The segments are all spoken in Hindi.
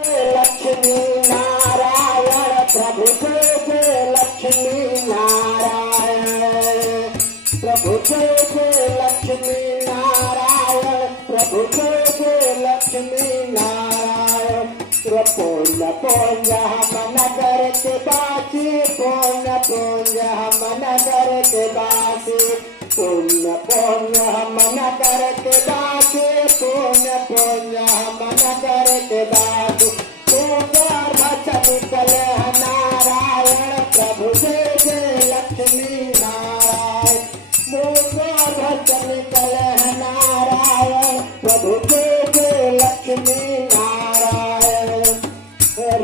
लक्ष्मी नारायण प्रभु जय जय लक्ष्मी नारायण प्रभु जय जय लक्ष्मी नारायण प्रभु जय जय लक्ष्मी नारायण पुण्य पुण्य हम नगर के बासी पुण्य पुण्य हम नगर के बासी पुण्य पुण्य हम नगर के बासी पुण्य पुण्य हम नगर के बासी निकले नारायण प्रभु जय जय लक्ष्मी नारायण निकले नारायण प्रभु जय जय लक्ष्मी नारायण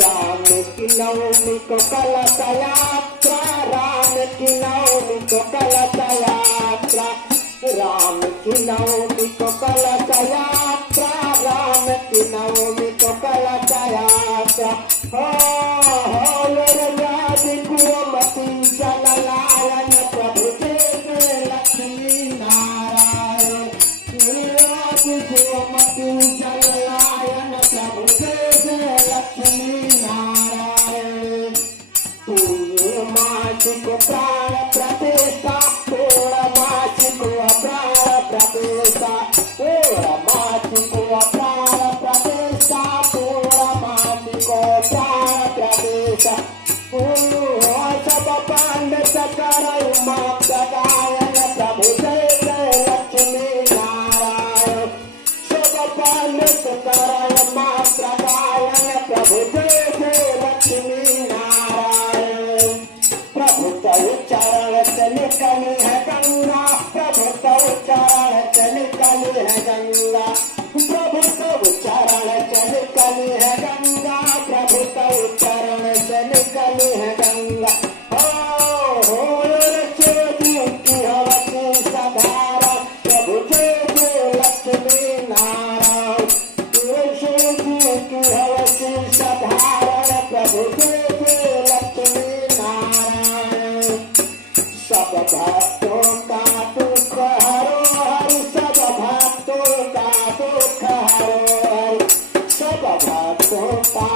राम की नवमी को कलश यात्रा राम की नवमी को कलश यात्रा राम की नवमी को कलश यात्रा राम की नवमी को कलश यात्रा जललायन प्रभु जय जय लक्ष्मी नारायण जललायन प्रभु जय जय लक्ष्मी नारायण पूर्णमासी को प्राण प्रतिष्ठा पूर्णमासी को प्राण प्रतिष्ठा पूर्णमासी को प्राण प्रतिष्ठा पूर्णमासी को प्राण प्रतिष्ठा सब पांड सकर गायन प्रभु जय जय लक्ष्मी नारायण सब पांड सकर गायन प्रभु जय जय लक्ष्मी नारायण प्रभु कई चरण से निकली है गंगा प्रभु कई चरण से निकली है गंगा प्रभु कई चरण से निकली है गंगा प्रभु कई चरण से निकली है गंगा प्रभु जय जय लक्ष्मी नारायण साधारण प्रभु जय जय लक्ष्मी नारायण सब भक्तों का दुख हरो हरि सब भक्तों का दुख हरो हरि सब भक्तों का